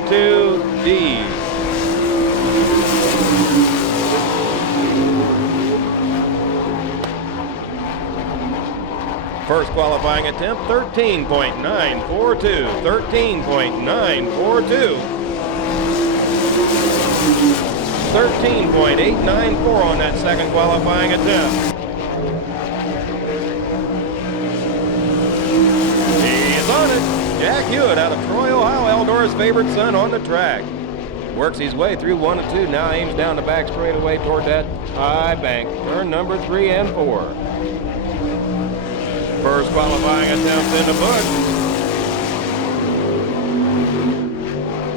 22D. First qualifying attempt, 13.942. 13.942. 13.894 on that second qualifying attempt. He's on it. Jack Hewitt out of Troy, Ohio, Eldora's favorite son on the track. Works his way through 1 and 2, now aims down the back straightaway toward that high bank. Turn number 3 and 4. First qualifying attempt in the book.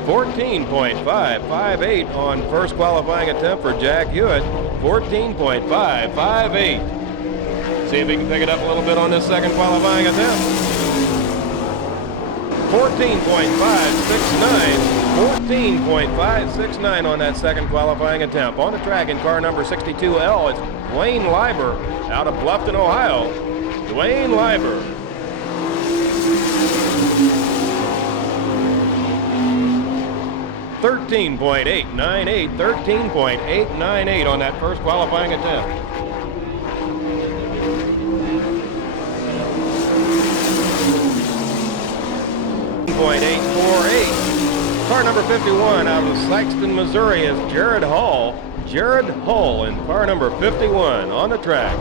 14.558 on first qualifying attempt for Jack Hewitt. 14.558. See if he can pick it up a little bit on this second qualifying attempt. 14.569. 14.569 on that second qualifying attempt. On the track in car number 62L, it's Dwayne Leiber out of Bluffton, Ohio. Dwayne Leiber. .898, 13.898 on that first qualifying attempt. .848. Car number 51 out of Sikeston, Missouri is Jared Hall. Jared Hall in car number 51 on the track.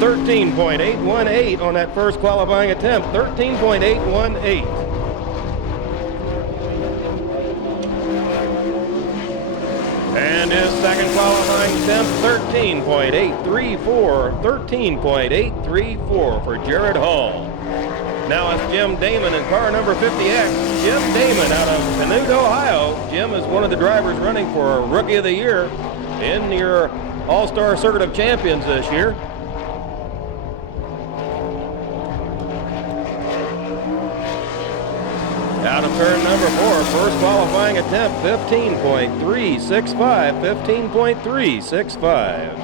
13.818 on that first qualifying attempt. 13.818. And his second qualifying attempt, 13.834. 13.834 for Jared Hall. Now it's Jim Damon in car number 50X. Jim Damon out of Canute, Ohio. Jim is one of the drivers running for Rookie of the Year in your All-Star Circuit of Champions this year. Out of turn number 4, first qualifying attempt, 15.365, 15.365.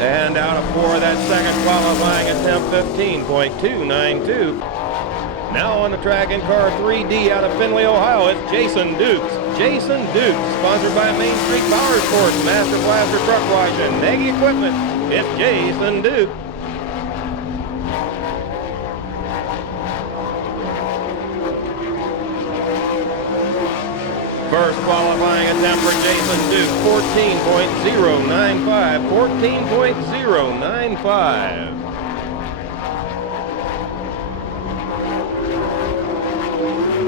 And out of 4, that second qualifying attempt, 15.292. Now on the track in car 3D out of Findlay, Ohio, it's Jason Dukes. Jason Dukes, sponsored by Main Street Power Sports, Master Blaster Truck Wash, and Nagy Equipment. It's Jason Duke. First qualifying attempt for Jason Duke, 14.095, 14.095.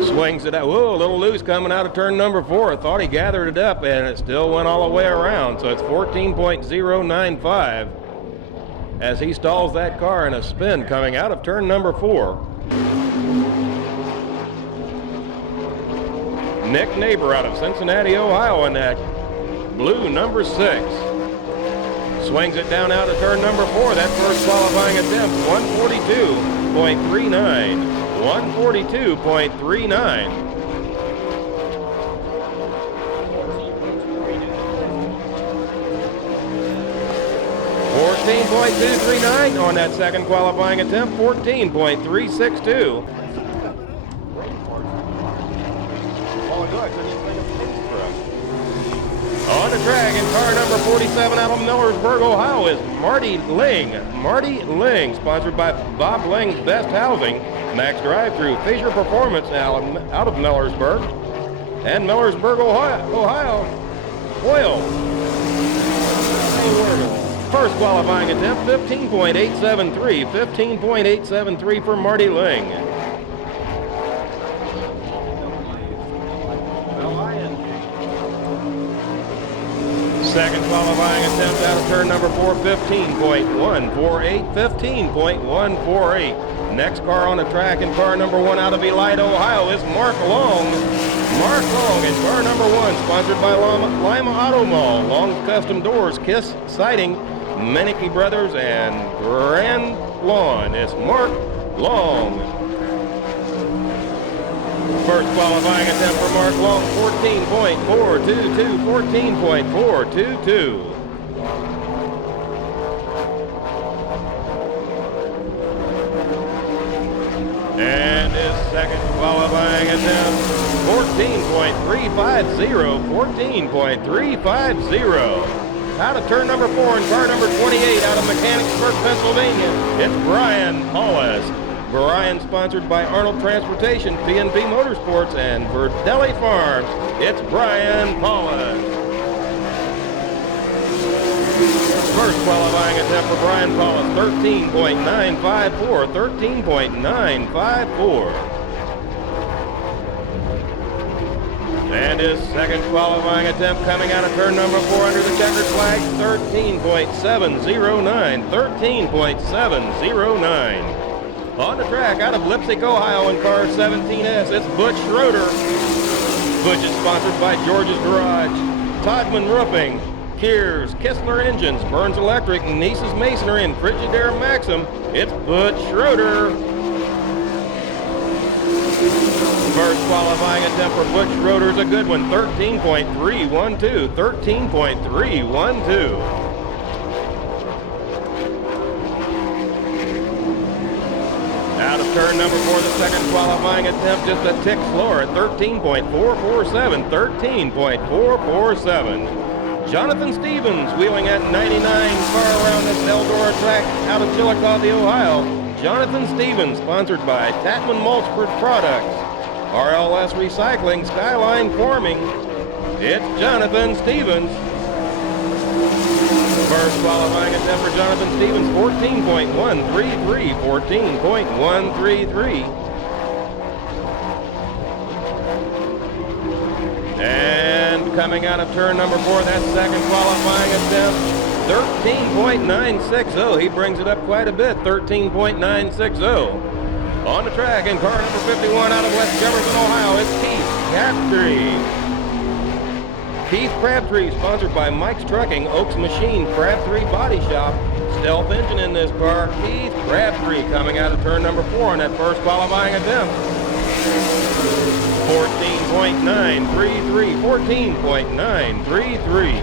Swings it out. Whoa, a little loose coming out of turn number 4. Thought he gathered it up, and it still went all the way around. So it's 14.095 as he stalls that car in a spin coming out of turn number 4. Nick Neighbor out of Cincinnati, Ohio in that blue number 6. Swings it down out of turn number 4. That first qualifying attempt, 142.39. 142.39. .239 on that second qualifying attempt, 14.362. On the track in car number 47 out of Millersburg, Ohio is Marty Ling. Marty Ling, sponsored by Bob Lang's Best Housing, Max Drive-Thru, Fisher Performance out of Millersburg, and Millersburg, Ohio. Oil. First qualifying attempt, 15.873. 15.873 for Marty Ling. Second qualifying attempt out of turn number 4, 15.148, 15.148. Next car on the track in car number 1 out of Elida, Ohio is Mark Long. Mark Long in car number 1, sponsored by Lima Auto Mall, Long's Custom Doors, Kiss Siding, Menicky Brothers, and Grand Lawn. It's Mark Long. First qualifying attempt for Mark Long, 14.422, 14.422. And his second qualifying attempt, 14.350, 14.350. Out of turn number 4 in car number 28 out of Mechanicsburg, Pennsylvania, it's Brian Paulus. Brian sponsored by Arnold Transportation, P&B Motorsports, and Verdelli Farms. It's Brian Paulus. First qualifying attempt for Brian Paulus, 13.954, 13.954. And his second qualifying attempt coming out of turn number 4 under the checkered flag, 13.709, 13.709. On the track out of Rossburg, Ohio in car 17S, it's Butch Schroeder. Butch is sponsored by George's Garage, Todman Roofing, Kears, Kistler Engines, Burns Electric, Nice's Masonry, and Frigidaire Maxim. It's Butch Schroeder. First qualifying attempt for Butch Schroeder is a good one, 13.312, 13.312. Out of turn number 4, the second qualifying attempt just a tick slower at 13.447, 13.447. Jonathan Stevens wheeling at 99 far around this Eldora track out of Chillicothe, Ohio. Jonathan Stevens, sponsored by Tatman Mulchford Products, RLS Recycling, Skyline Forming. It's Jonathan Stevens. First qualifying attempt for Jonathan Stevens, 14.133, 14.133. And coming out of turn number 4, that second qualifying attempt, 13.960. He brings it up quite a bit, 13.960. On the track in car number 51 out of West Jefferson, Ohio, it's Keith Crabtree. Keith Crabtree, sponsored by Mike's Trucking, Oaks Machine, Crabtree Body Shop, Stealth Engine in this car. Keith Crabtree coming out of turn number 4 on that first qualifying attempt. 14.933, 14.933.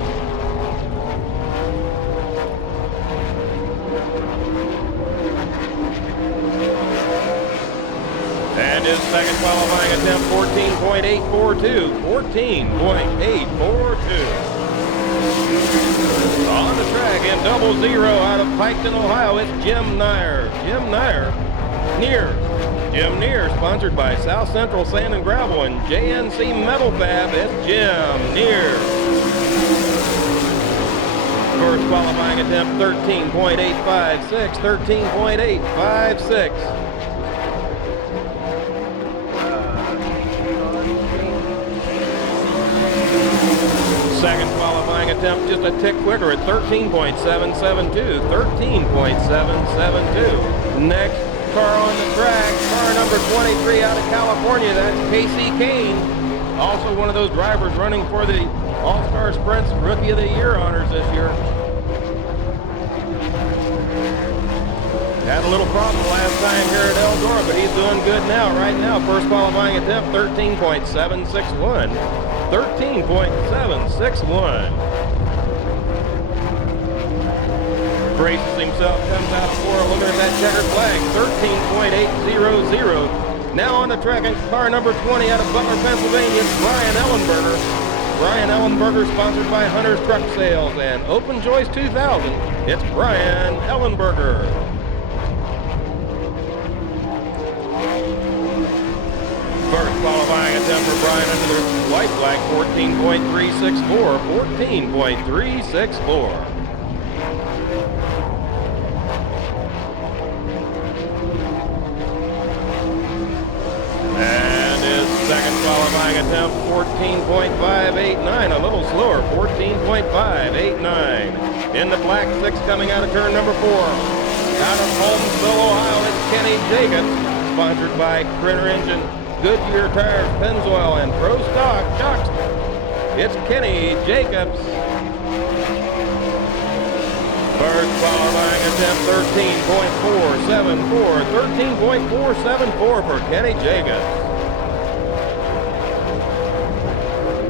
And his second qualifying attempt, 14.842, 14.842. On the track in 00 out of Piketon, Ohio, it's Jim Neyer. Jim Neer, sponsored by South Central Sand and Gravel and JNC Metal Fab. It's Jim Neer. First qualifying attempt, 13.856, 13.856. Second qualifying attempt just a tick quicker at 13.772, 13.772. Next car on the track, car number 23 out of California, that's Casey Kane. Also one of those drivers running for the All-Star Sprints Rookie of the Year honors this year. Had a little problem last time here at Eldora, but he's doing good now. Right now, first qualifying attempt, 13.761. 13.761. Braces himself, comes out of 4, looking at that checkered flag, 13.800. Now on the track in car number 20 out of Butler, Pennsylvania, it's Brian Ellenberger. Brian Ellenberger, sponsored by Hunter's Truck Sales and Open Joyce 2000. It's Brian Ellenberger. First qualifying attempt for Brian under the white flag, 14.364, 14.364. And his second qualifying attempt, 14.589, a little slower, 14.589. In the black 6 coming out of turn number 4. Out of Holmesville, Ohio, it's Kenny Jacobs, sponsored by Critter Engine, Goodyear Tires, Pennzoil, and Pro Stock Shocks. It's Kenny Jacobs. First qualifying attempt, 13.474, 13.474 for Kenny Jacobs.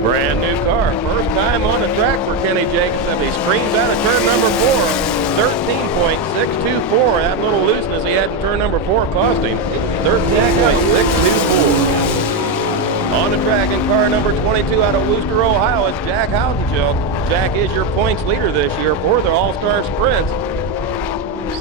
Brand new car, first time on the track for Kenny Jacobs. He screams out of turn number 4, 13.624. That little looseness he had in turn number 4 cost him 13.624. On the track in car number 22 out of Rossburg, Ohio, it's Jack Houtenchill. Jack is your points leader this year for the All-Star Sprints.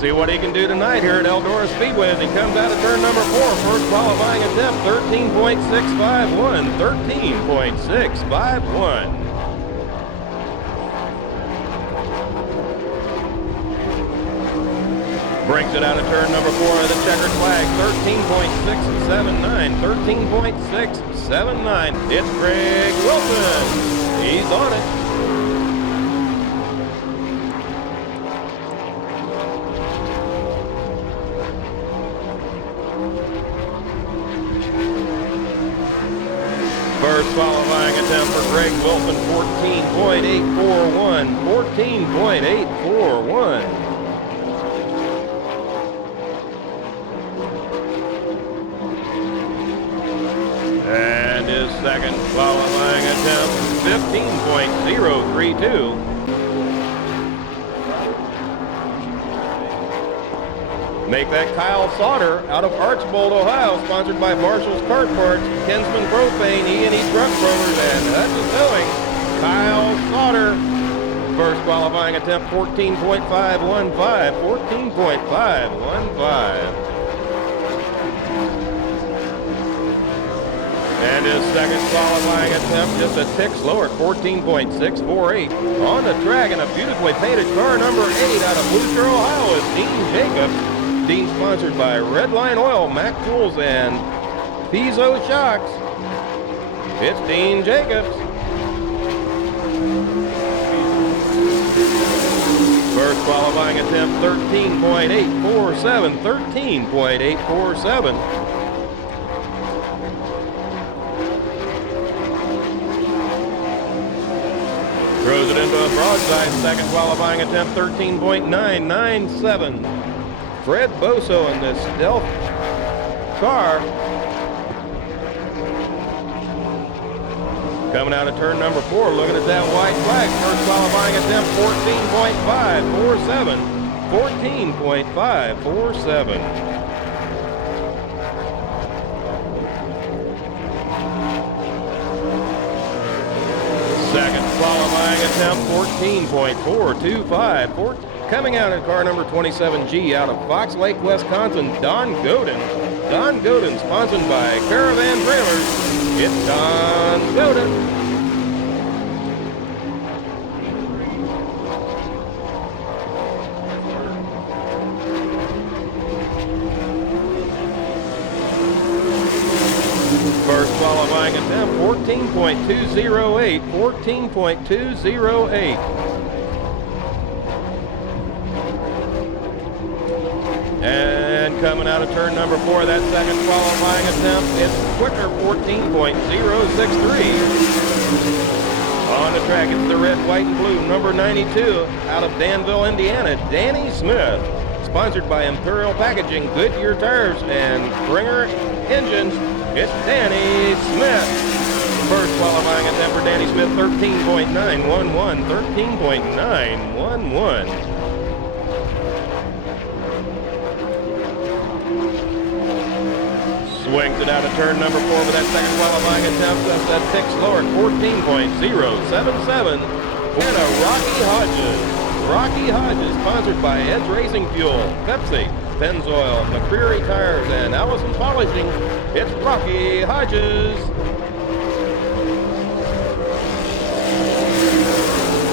See what he can do tonight here at Eldora Speedway as he comes out of turn number 4. First qualifying attempt, 13.651. 13.651. Brings it out of turn number 4 of the checkered flag, 13.679. 13.679. It's Greg Wilson. He's on it. First qualifying attempt for Greg Wilson, 14.841. 14.841. And his second qualifying attempt, 15.032. Make that Kyle Sauter out of Archbold, Ohio, sponsored by Marshall's Kart Parts, Kinsman Propane, E&E Truck Rollers, and Hudson Towing. Kyle Sauter, first qualifying attempt, 14.515. 14.515. And his second qualifying attempt, just a tick slower, 14.648. On the track in a beautifully painted car, number 8 out of Rossburg, Ohio, is Dean Jacobs. Dean sponsored by Redline Oil, Mac Tools, and Pizzo Shocks. It's Dean Jacobs. First qualifying attempt, 13.847. 13.847. Throws it into a broadside. Second qualifying attempt, 13.997. Fred Boso in this stealth car. Coming out of turn number 4, looking at that white flag. First qualifying attempt, 14.547. 14.547. Second qualifying attempt, 14.425. Coming out of car number 27G out of Fox Lake, Wisconsin, Don Godin. Don Godin, sponsored by Caravan Trailers. It's Don Godin. First qualifying attempt, 14.208. 14.208. And coming out of turn number 4, that second qualifying attempt, it's quicker, 14.063. On the track, it's the red, white, and blue, number 92, out of Danville, Indiana, Danny Smith. Sponsored by Imperial Packaging, Goodyear Tires, and Springer Engines. It's Danny Smith. First qualifying attempt for Danny Smith, 13.911. 13.911. Swings it out of turn number 4 with that second qualifying attempt. That's that tick slower, 14.077. And a Rocky Hodges. Rocky Hodges, sponsored by Edge Racing Fuel, Pepsi, Pennzoil, McCreary Tires, and Allison Polishing. It's Rocky Hodges.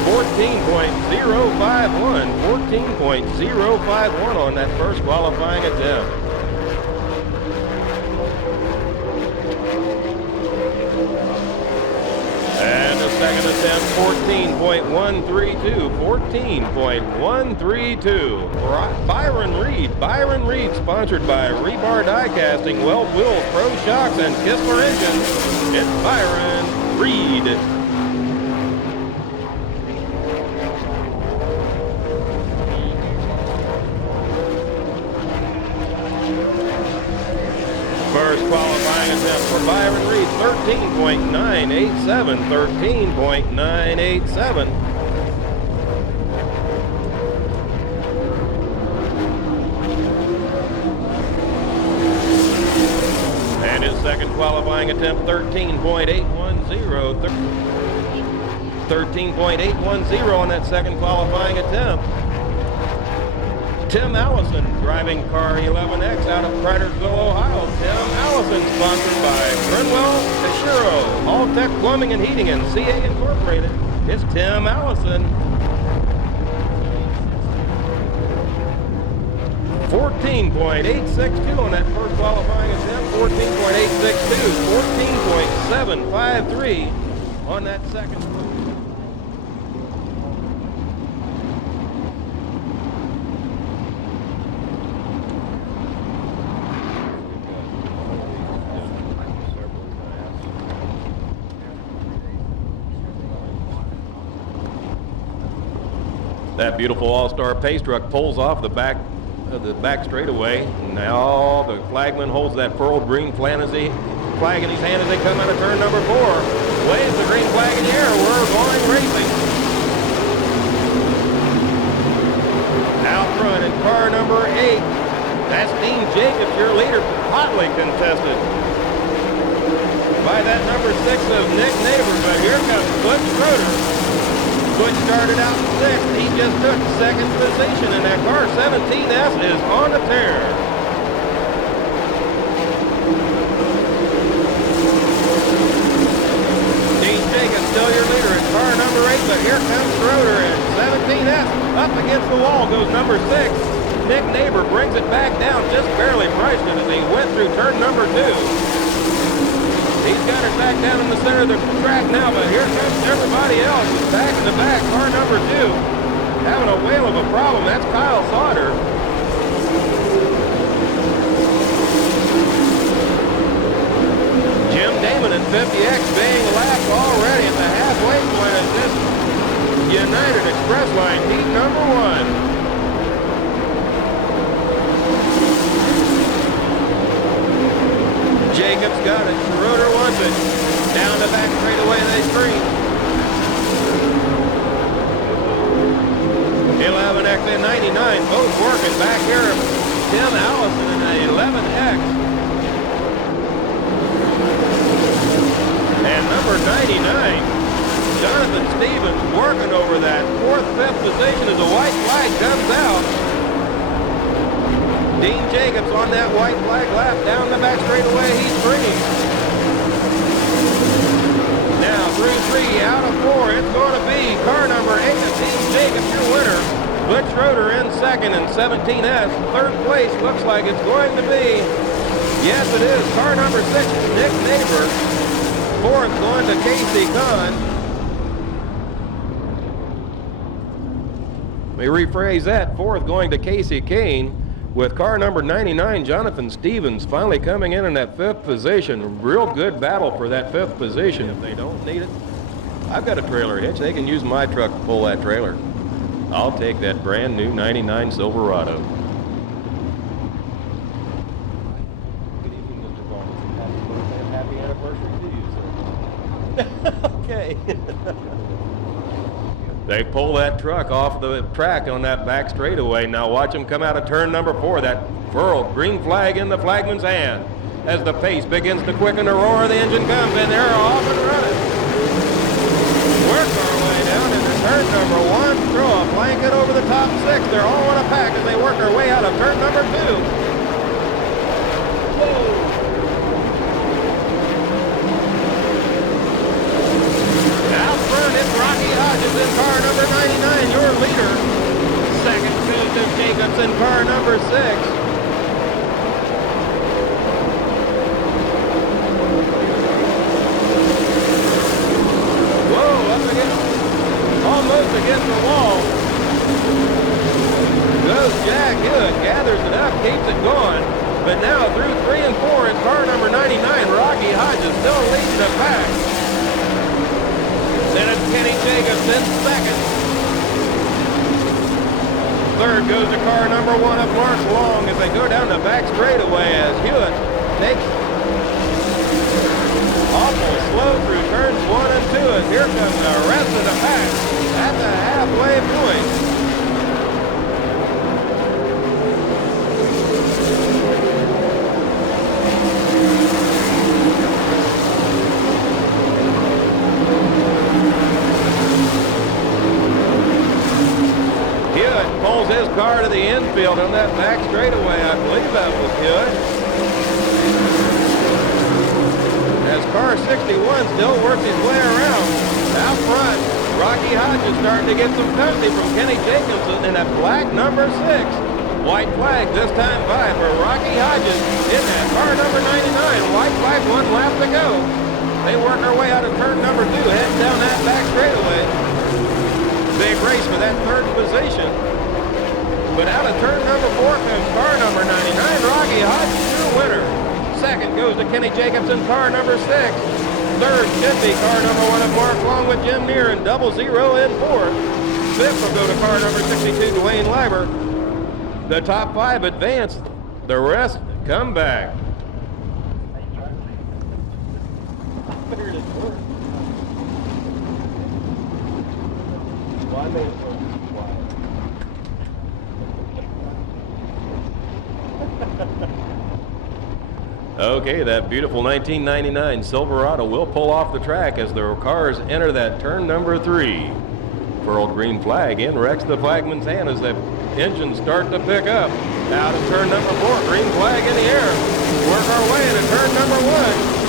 14.051. 14.051 on that first qualifying attempt. And the second attempt, 14.132. 14.132. Byron Reed, sponsored by Rebar Die Casting, Weld Wheels, Pro Shocks, and Kistler Engines. It's Byron Reed. First qualifying attempt for Byron Reed, 13.987. 13.987. And his second qualifying attempt, 13.810. 13.810 on that second qualifying attempt. Tim Allison driving car 11X out of Cartersville, Ohio. Tim Allison, sponsored by Brenwell, Tashiro, All-Tech Plumbing and Heating, and CA Incorporated. It's Tim Allison. 14.862 on that first qualifying attempt. 14.862. 14.753 on that second. That beautiful all-star pace truck pulls off the back straightaway. Now the flagman holds that furled green flag in his hand as they come out of turn number 4. Waves the green flag in the air. We're going racing. Out front in car number 8. That's Dean Jacobs, your leader, hotly contested by that number 6 of Nick Neighbor. But here comes Butch Schroeder. Butch started out in 6th. He just took second position, and that car 17S is on the tear. Dean Jacobs still your leader in car number 8, but here comes Schroeder, and 17S up against the wall goes number 6. Nick Neighbor brings it back down, just barely priced it as he went through turn number 2. He's got it back down in the center of the track now, but here comes everybody else. Back in the back, car number 2. Having a whale of a problem. That's Kyle Sauter. Jim Damon and 50X being lapped already at the halfway point of this United Express line, heat number 1. Jacobs got it. Schroeder wants it. Down the back straightaway they scream. 11X and 99 both working back here. Tim Allison in the 11X. And number 99, Jonathan Stevens working over that 4th, 5th position as the white flag comes out. Dean Jacobs on that white flag lap down the back straightaway, he screams. Now through 3 out of 4, it's going to be car number 8 of Dean Jacobs, your winner. Butch Schroeder in 2nd and 17S. 3rd place looks like it's going to be, yes it is, car number 6, Nick Neighbor. 4th going to Casey Kahn. Let me rephrase that. 4th going to Casey Kane. With car number 99, Jonathan Stevens finally coming in that 5th position. Real good battle for that 5th position. If they don't need it, I've got a trailer hitch. They can use my truck to pull that trailer. I'll take that brand new 99 Silverado. Good evening, Mr. Bowles. Happy anniversary to you, sir. Okay. They pull that truck off the track on that back straightaway. Now watch them come out of turn number 4. That furled green flag in the flagman's hand. As the pace begins to quicken, the roar of the engine comes, and they're off and running. Work our way down into turn number 1. Throw a blanket over the top 6. They're all on a pack as they work their way out of turn number 2. Whoa. It's Rocky Hodges in car number 99, your leader. 2nd, Susan Jacobs in car number 6. Whoa, up against, almost against the wall. Goes Jack Hewitt, gathers it up, keeps it going. But now through 3 and 4 in car number 99, Rocky Hodges still leading the pack. Then it's Kenny Jacobs in 2nd. 3rd goes to car number 1 of Lawrence Long as they go down the back straightaway as Hewitt takes awful slow through turns 1 and 2 as here comes the rest of the pack at the halfway point. Pulls his car to the infield on that back straightaway. I believe that was good. As car 61 still works his way around. Out front, Rocky Hodges starting to get some company from Kenny Jacobson in that black number 6. White flag this time by for Rocky Hodges in that car number 99. White flag, 1 lap to go. They work their way out of turn number 2, heading down that back straightaway. Big race for that 3rd position. But out of turn number 4 comes car number 99, Rocky Hodges, your winner. 2nd goes to Kenny Jacobson, car number 6. 3rd should be car number 1 of Mark Long with Jim Neer and 00 in 4th. 5th will go to car number 62, Dwayne Leiber. The top 5 advance. The rest come back. Okay, that beautiful 1999 Silverado will pull off the track as the cars enter that turn number 3. Furled green flag in Rex the flagman's hand as the engines start to pick up. Out of turn number 4, green flag in the air. Work our way into turn number 1.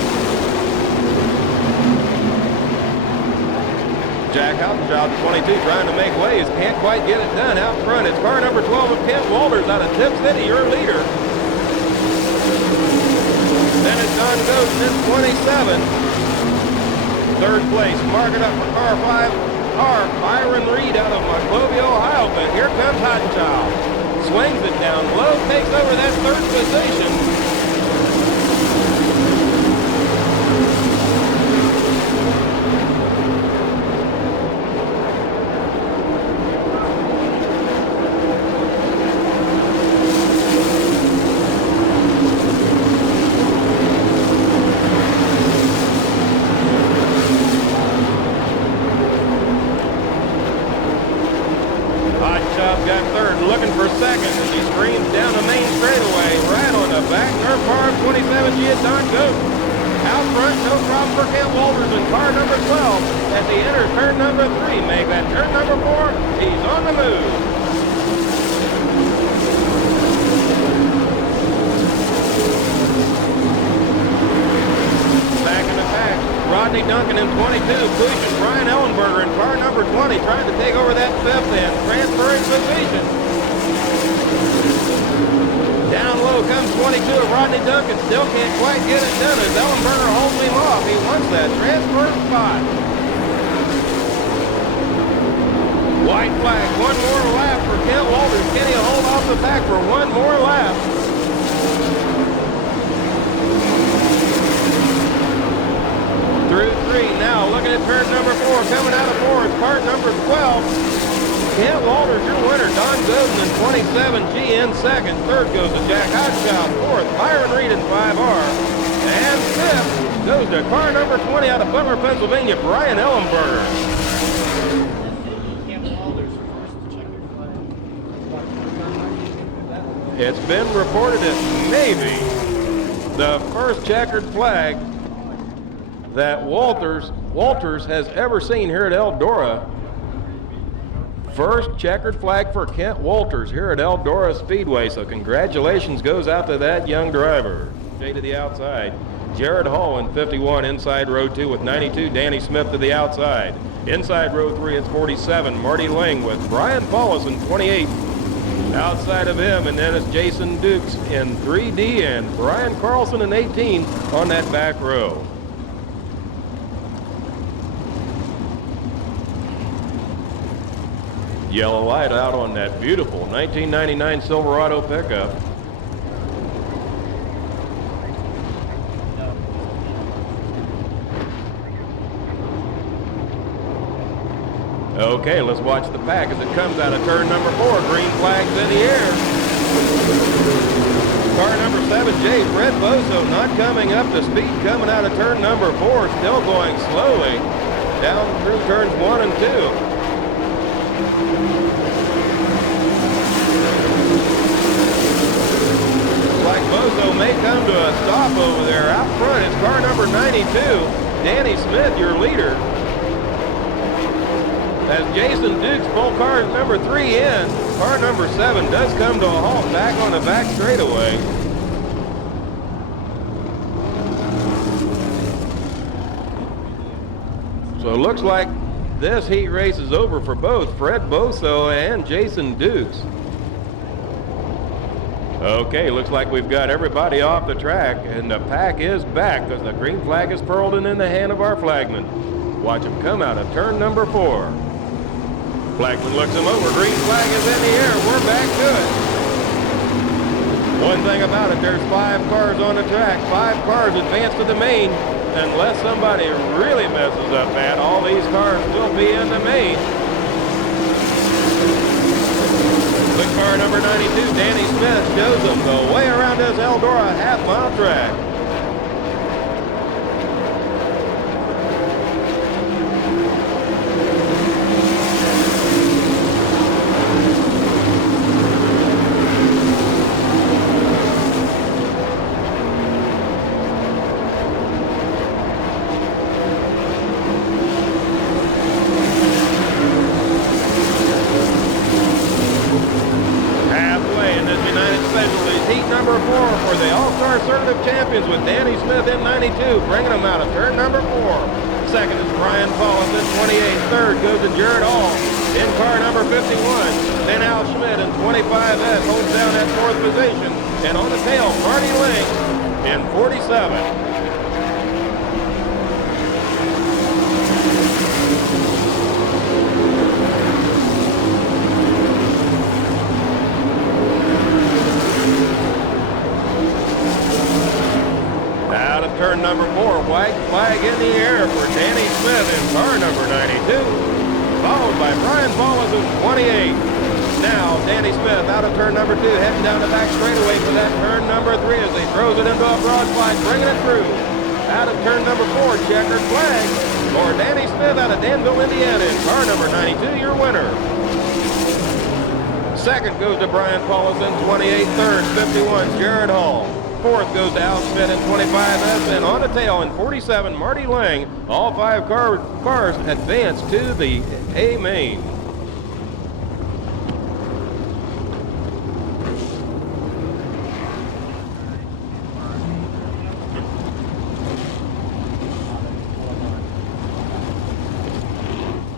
Jack Houtenchild, 22, trying to make waves. Can't quite get it done out front. It's car number 12 of Kent Walters out of Tip City, your leader. Then it's Don Ghost in 27. 3rd place, mark it up for car 5, car Byron Reed out of Montclovia, Ohio. But here comes Houtenchild. Swings it down low, takes over that 3rd position. Got 3rd, looking for 2nd as he screams down the main straightaway, right on the back curve car 27G at Don Ghost. Out front, no problem for Kent Walters in car number 12 as he enters turn number 3. Make that turn number 4. He's on the move. Back in the pack, Rodney Duncan in 22, pushing Brian Ellenberger in car number 20, trying to take over that 5th and transferring position. Down low comes 22 of Rodney Duncan, still can't quite get it done as Ellenberger holds him off. He wants that transfer spot. White flag, 1 more lap for Kent Walters. Can he hold off the pack for 1 more lap? Through 3 now, looking at turn number 4, coming out of 4, it's car number 12. Kent Walters, your winner. Don Godin in 27G in 2nd. 3rd goes to Jack Houtenchild. 4th, Byron Reed in 5R. And 5th goes to car number 20 out of Butler, Pennsylvania, Brian Ellenberger. It's been reported it may be the first checkered flag that Walters has ever seen here at Eldora. First checkered flag for Kent Walters here at Eldora Speedway. So congratulations goes out to that young driver. Jay to the outside. Jared Hall in 51 inside row 2 with 92. Danny Smith to the outside. Inside row 3 it's 47. Marty Lang with Brian Paulus in 28. Outside of him, and then it's Jason Dukes in 3D and Brian Carlson in 18 on that back row. Yellow light out on that beautiful 1999 Silverado pickup. Okay, let's watch the pack as it comes out of turn number 4. Green flags in the air. car number 7, J. Fred Boso, not coming up to speed, coming out of turn number 4, still going slowly down through turns 1 and 2. Like Bozo may come to a stop over there. Out front is car number 92, Danny Smith, your leader. As Jason Dukes pull car number 3 in, car number 7 does come to a halt back on the back straightaway. So it looks like this heat race is over for both Fred Boso and Jason Dukes. Okay, looks like we've got everybody off the track, and the pack is back because the green flag is furled and in the hand of our flagman. Watch him come out of turn number 4. Flagman looks him over, green flag is in the air, we're back to it. One thing about it, there's 5 cars on the track, 5 cars advance to the main. Unless somebody really messes up bad, all these cars will be in the main. Quick car number 92, Danny Smith, shows them the way around this Eldora half-mile track. Champions with Danny Smith in 92, bringing them out of turn number 4. Second is Brian Paulus in 28. Third goes to Jared Hall in car number 51. Then Al Schmidt in 25S holds down that 4th position. And on the tail, Marty Link in 47. Turn number 4, white flag in the air for Danny Smith in car number 92, followed by Brian Paulus in 28. Now Danny Smith out of turn number 2, heading down the back straightaway for that turn number 3 as he throws it into a broad slide, bringing it through. Out of turn number 4, checkered flag for Danny Smith out of Danville, Indiana in car number 92, your winner. Second goes to Brian Paulus in 28. Third, 51, Jared Hall. Fourth goes to Al Schmidt in 25S, and on the tail in 47, Marty Lang. All 5 cars advance to the A main.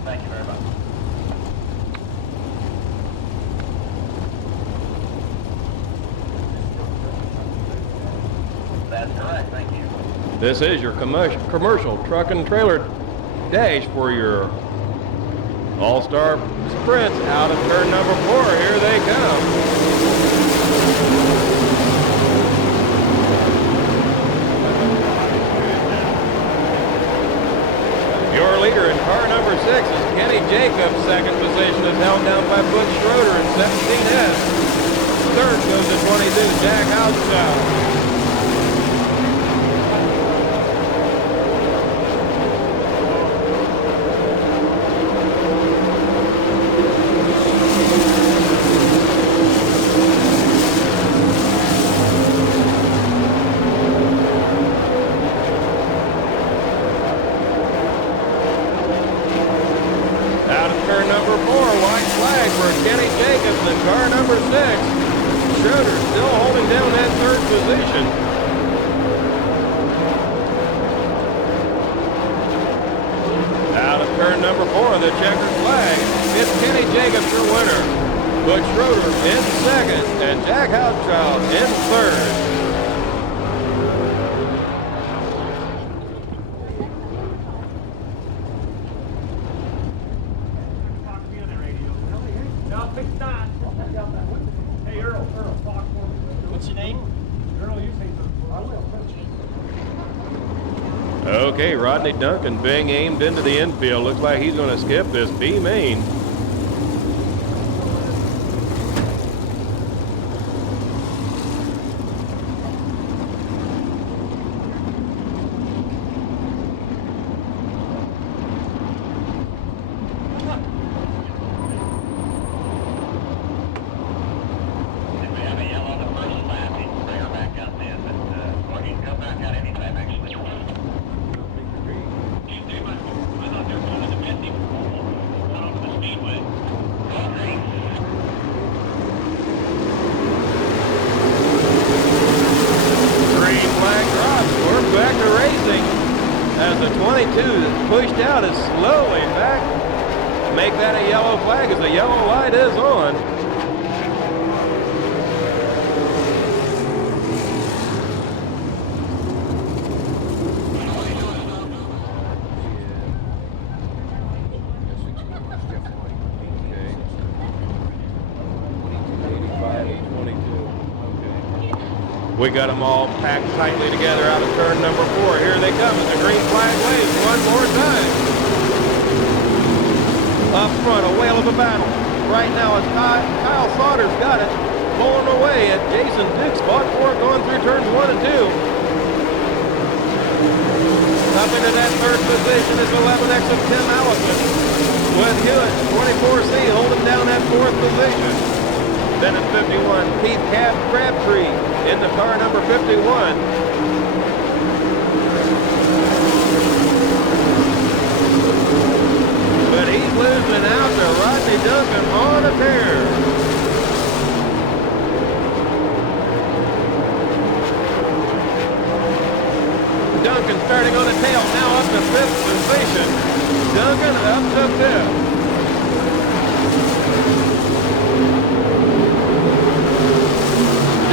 Thank you very much. That's correct, thank you. This is your commercial truck and trailer dash for your all-star sprints out of turn number 4. Here they come. Your leader in car number 6 is Kenny Jacobs. Second position is held down by Butch Schroeder in 17S. Third goes to 22, Jack Houschild. Kenny Jacobs in car number 6. Schroeder still holding down that 3rd position. Out of turn number 4, the checkered flag. It's Kenny Jacobs your winner. Butch Schroeder in 2nd and Jack Houschild in 3rd. Hey, Earl, talk for me. What's your name? Earl, you say so. Okay, Rodney Duncan being aimed into the infield. Looks like he's going to skip this B main. pushed out as slowly back. Make that a yellow flag as the yellow light is on. We got them all packed tightly together out of turn number 4. Here they come as the green flag waves one more time. Up front, a whale of a battle. Right now, it's Kyle Sauter's got it, pulling away at Jason Duke's fought for it going through turns 1 and 2. Up into that third position is 11X of Tim Allison. With Hewitt, 24C, holding down that fourth position. Then at 51, Keith Crabtree into car number 51. But he's losing out to Rodney Duncan on a tear. Duncan starting on the tail, now up to 5th position. Duncan up to 5th.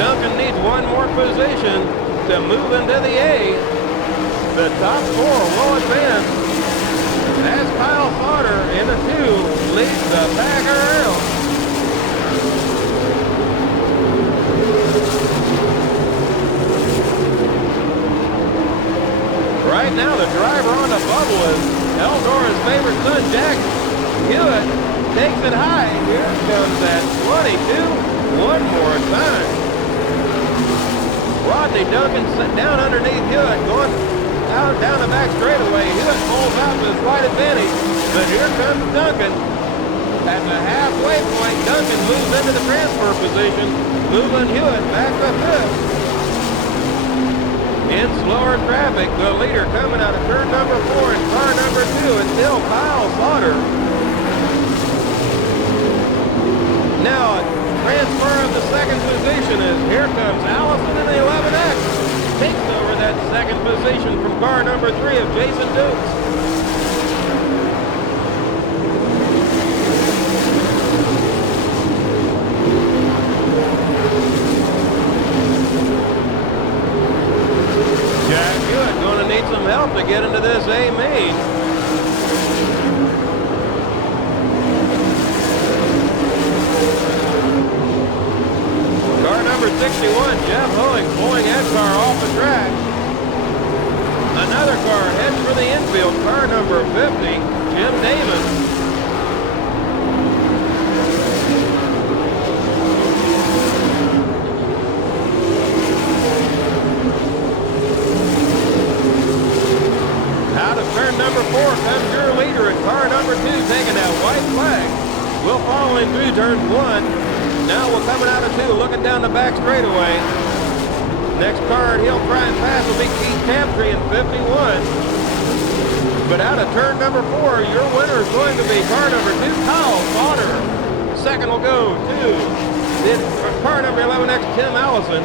Duncan needs one more position to move into the A. The top 4 will advance as Kyle Sauter in the 2 leads the pack around. Right now the driver on the bubble is Eldora's favorite son, Jack Hewitt. Takes it high. Here comes that 22 one more time. Rodney Duncan down underneath Hewitt, going out down the back straightaway. Hewitt pulls out to a slight advantage, but here comes Duncan. At the halfway point, Duncan moves into the transfer position, moving Hewitt back to 5th. In slower traffic, the leader coming out of turn number 4 and car number 2 is still Kyle Sauter. Now, transfer of the second position is here comes Allison in the 11X. Takes over that second position from car number 3 of Jason Dukes. Jack Hewitt going to need some help to get into this A main. Car number 61, Jeff Hoeing, pulling that car off the track. Another car heading for the infield, car number 50, Jim Davis. Out of turn number 4 comes your leader in car number 2, taking that white flag. We'll follow him through turn 1. Now we're coming out of 2, looking down the back straightaway. Next car he'll try and pass will be Keith Crabtree in 51. But out of turn number 4, your winner is going to be car number 2, Kyle Sauter. Second will go to car number 11X, Tim Allison.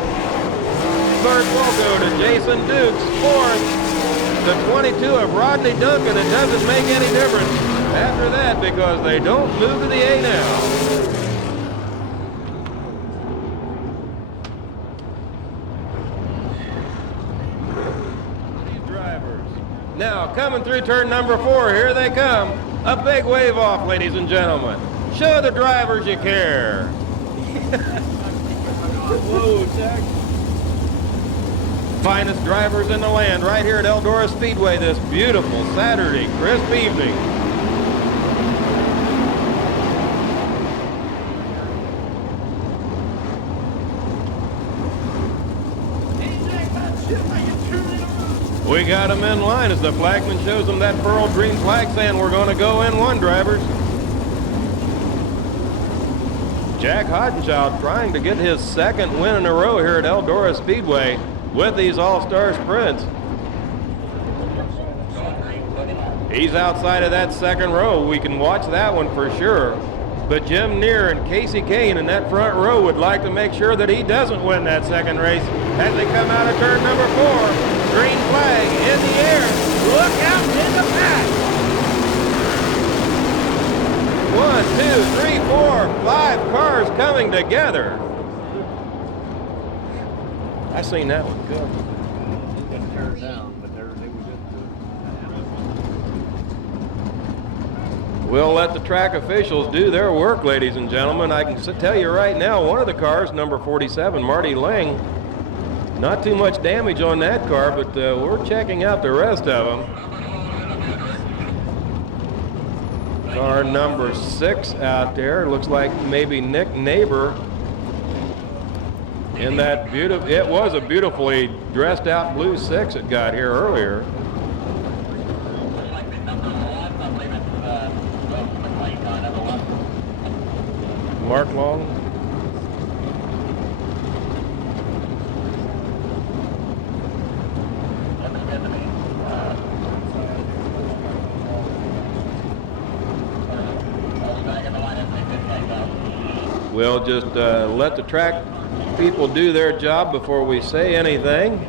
Third will go to Jason Dukes. Fourth, the 22 of Rodney Duncan. It doesn't make any difference after that because they don't move to the A now. Now, coming through turn number 4, here they come. A big wave off, ladies and gentlemen. Show the drivers you care. Whoa, Jack. Finest drivers in the land right here at Eldora Speedway this beautiful Saturday, crisp evening. We got them in line as the flagman shows them that pearl green flag saying we're going to go in 1, drivers. Jack Hodgenchild trying to get his second win in a row here at Eldora Speedway with these all-star sprints. He's outside of that second row. We can watch that one for sure. But Jim Neer and Casey Kane in that front row would like to make sure that he doesn't win that second race as they come out of turn number 4. Green flag in the air. Look out in the back. 1, 2, 3, 4, 5 cars coming together. I seen that one good. We'll let the track officials do their work, ladies and gentlemen. I can tell you right now, one of the cars, number 47, Marty Lang, not too much damage on that car, but we're checking out the rest of them. Car number 6 out there, looks like maybe Nick Neighbor in that beautiful, it was a beautifully dressed out blue 6 that got here earlier. Mark Long. We'll just let the track people do their job before we say anything.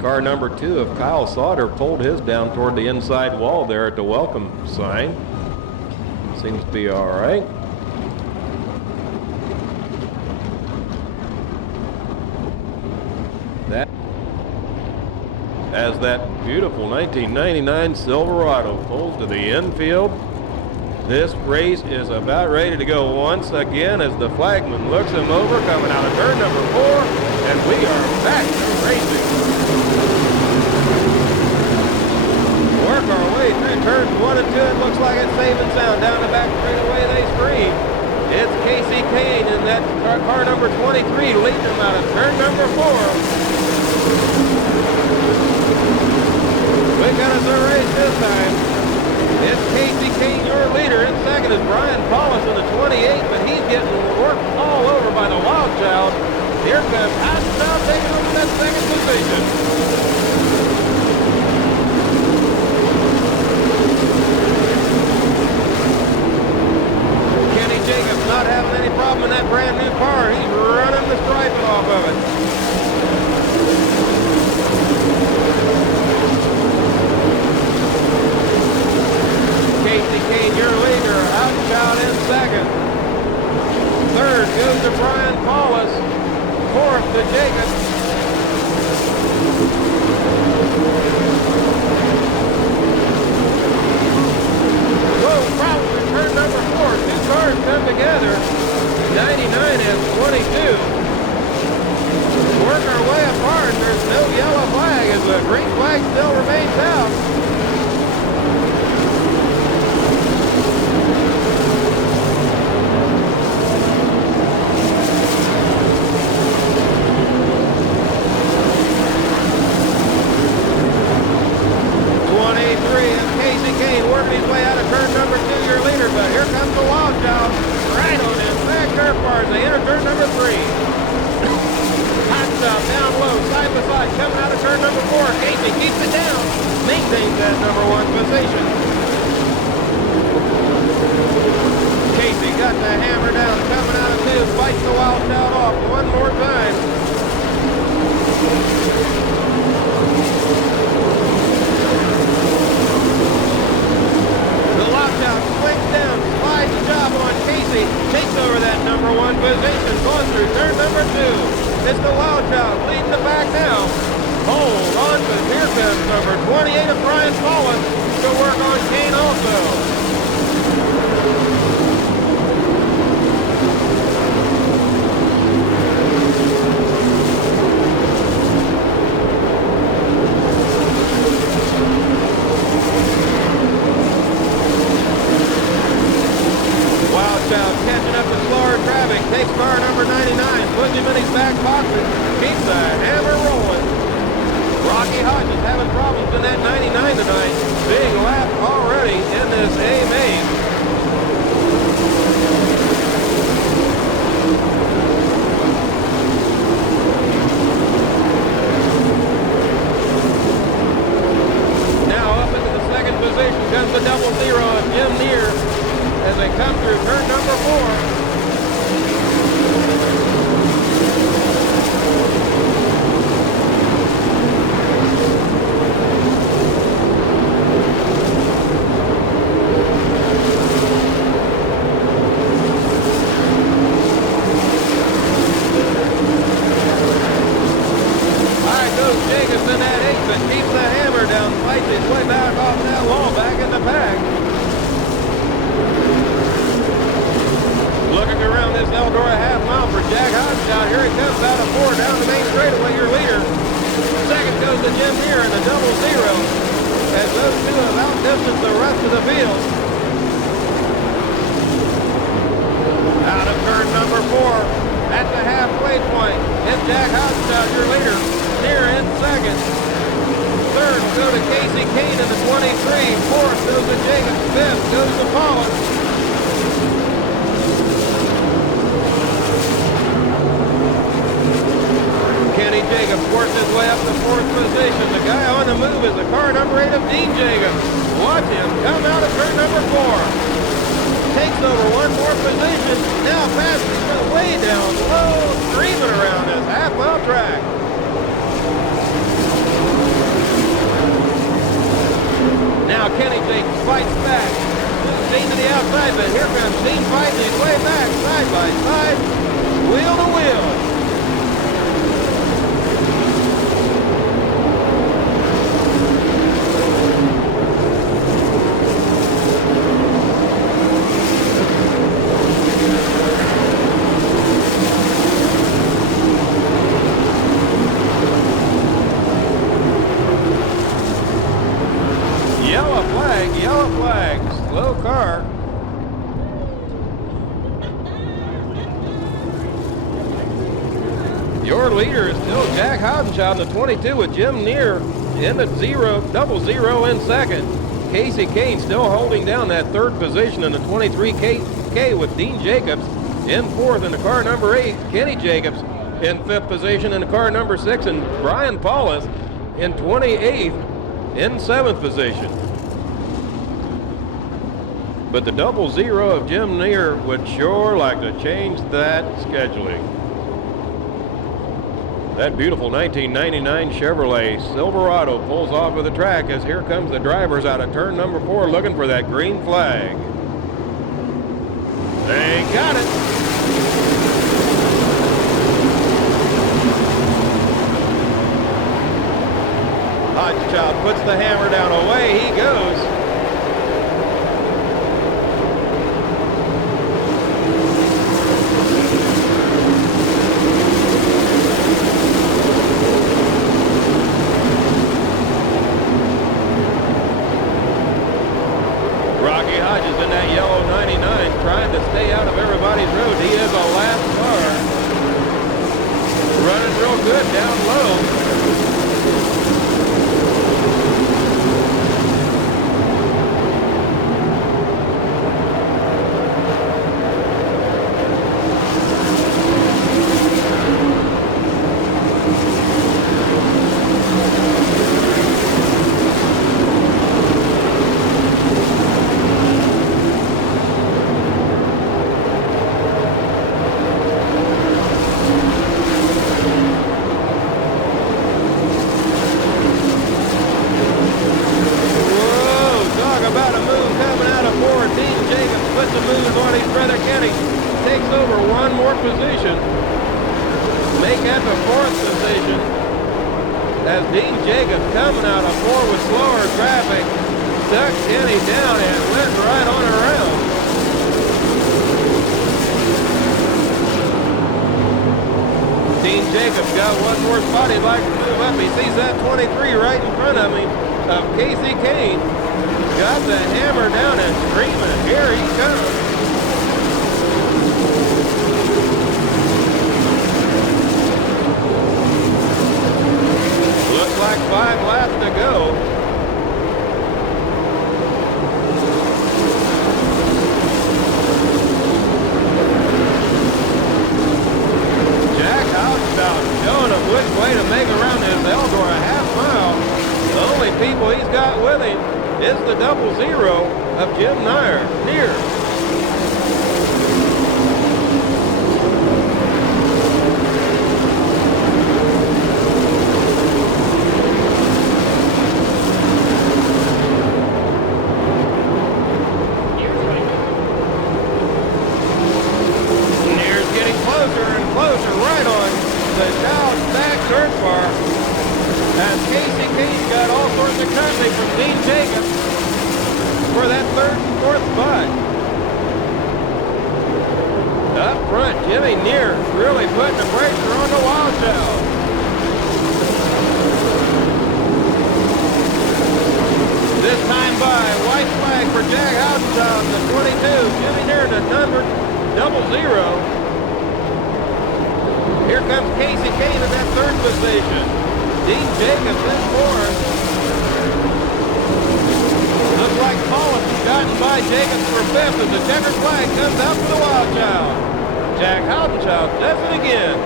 Car number 2 of Kyle Sauter pulled his down toward the inside wall there at the welcome sign. Seems to be all right. That as that beautiful 1999 Silverado pulls to the infield. This race is about ready to go once again as the flagman looks him over coming out of turn number 4, and we are back to racing. Work our way through turns 1 and 2. It looks like it's safe and sound. Down the back straightaway they scream. It's Casey Kane in that car number 23 leading him out of turn number 4. We got us a race this time. It's Casey Kane, your leader. In second is Brian Paulus in the 28, but he's getting worked all over by the Wild Child. Here comes Hotstyle taking over that second position. Kenny Jacobs not having any problem in that brand new car. He's running the stripes off of it. Casey Kane, your leader, Outchild in second. Third goes to Brian Paulus. Fourth to Jacobs. Whoa, problem in turn number 4. 2 cars come together. 99 and 22. Work our way apart. There's no yellow flag as the green flag still remains out. Working his way out of turn number 2, your leader, but here comes the Wild Child right on his back turf bar as they enter turn number 3. Hot Stop down low, side by side, coming out of turn number 4. Casey keeps it down, maintains that number 1 position. Casey got the hammer down, coming out of 2, fights the Wild Child off one more time. The Lockout swings down, slides the job on Casey, takes over that number 1 position, going through turn number 2. It's the Wild Child leading the back now. Hold on, but here comes number 28 of Brian Paulus to work on Kane also. Catching up to slower traffic, takes car number 99, puts him in his back pocket, keeps the hammer rolling. Rocky Hodges having problems in that 99 tonight, being lapped already in this A-main. Now up into the second position comes the 00 of Jim Neer as they come through turn number 4. Near in the double zero as those two have outdistanced the rest of the field. Out of turn number 4 at the halfway point. It's Jack Hodgson, your leader. Near in second. Third go to Casey Kane in the 23. Fourth goes to Jacobs. Fifth goes to Paulus. Kenny Jacobs works his way up to 4th position. The guy on the move is the car number 8 of Dean Jacobs. Watch him come out of turn number 4. Takes over 1 more position. Now passes way down low, screaming around this half-mile track. Now Kenny Jacobs fights back. Dean to the outside, but here comes Dean fighting his way back, side by side, wheel to wheel. Yellow flag, slow car. Your leader is still Jack Hodenshaw in the 22 with Jim Neer in the double zero in second. Casey Kane still holding down that 3rd position in the 23K with Dean Jacobs in 4th in the car number 8. Kenny Jacobs in 5th position in the car number 6, and Brian Paulus in 28th in 7th position. But the double zero of Jim Neer would sure like to change that scheduling. That beautiful 1999 Chevrolet Silverado pulls off of the track as here comes the drivers out of turn number 4 looking for that green flag. They got it. Hodgchild puts the hammer down. Away he goes. Trying to stay out of everybody's road. He is a last car. Running real good down low. Takes over 1 more position. Make that the 4th position. As Dean Jacobs coming out of 4 with slower traffic, stuck Kenny down and went right on around. Dean Jacobs got 1 more spot he'd like to move up. He sees that 23 right in front of him of Casey Kane. Got the hammer down and screaming. Here he comes. Looks like 5 laps to go. Jack Hodgson showing him which way to make around this Eldora half mile. The only people he's got with him is the double zero of Jim Neer. As Casey Kane got all sorts of company from Dean Jacobs for that 3rd and 4th spot. Up front, Jimmy Neer really putting the pressure on the Wild Child. Jack Houdentown, the 22. Jimmy near the number 00. Here comes Casey Kane in that third position. Dean Jacobs in fourth. Looks like Paulus has gotten by Jacobs for fifth as the checkered flag comes out for the Wild Child. Jack Houdentown does it again.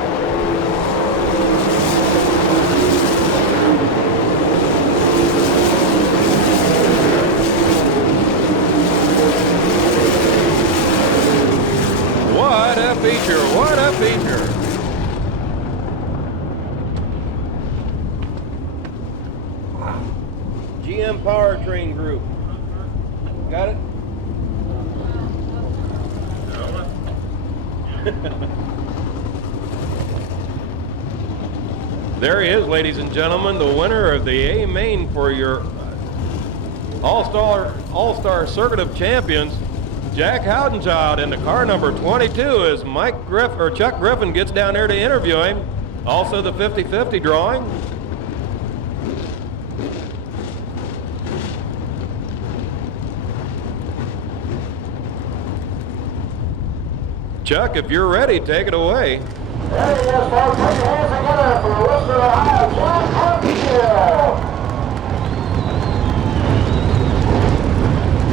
What a feature, what a feature. GM Powertrain Group. Got it? There he is, ladies and gentlemen, the winner of the A main for your All-Star Circuit of Champions, Jack Houdenchild, in the car number 22 as Chuck Griffin gets down there to interview him. Also the 50-50 drawing. Chuck, if you're ready, take it away. There he is, folks. Put your hands together for Rossburg Ohio, Jack Houdenchild.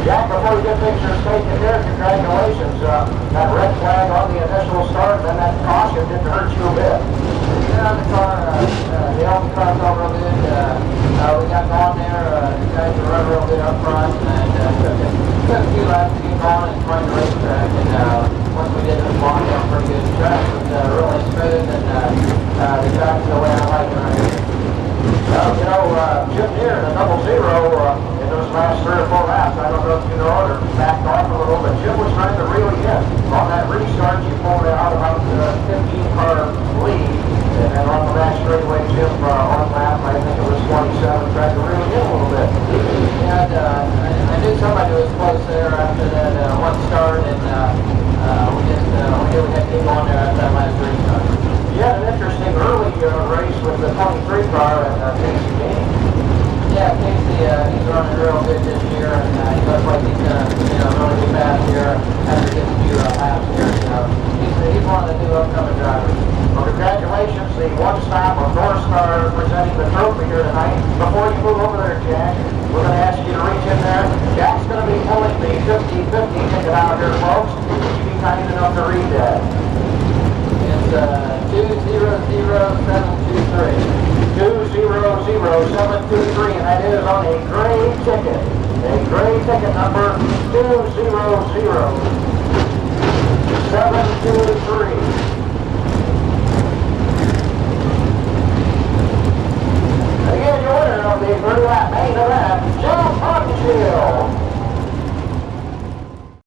Jack, before you get pictures taken here, congratulations. That red flag on the initial start, then that caution didn't hurt you a bit. Yeah, the car, the old car felt real good. We got going there. You guys were running real good up front, and took a few laps to get going and find the racetrack. And once we did this long, we had a pretty good track. It was really smooth, and the track's the way I like it right here. Jim Deere, the 00, in those last 3 or 4 laps, I don't know if you know it or backed off a little, but Jim was trying to reel you in. On that restart, you pulled out about 15-car lead, and then on the last straightaway, Jim on lap, I think it was 27, tried to reel you in a little bit. And I knew somebody was close there after that one start, and we knew we had to keep going there after that last restart. You had an interesting early race with the 23 car and Casey Kane. Yeah, Casey, he's running real good this year, and he looks like he's really be fast here after getting a few laps here. He's one of the new upcoming drivers. Well, congratulations, the one stop of North Star presenting the trophy here tonight. Before you move over there, Jack, we're going to ask you to reach in there. Jack's going to be pulling the 50-50 ticket out here, folks. Would you be kind enough to read that? It's 200723. 200723, and that is on a gray ticket. A gray ticket number 200723.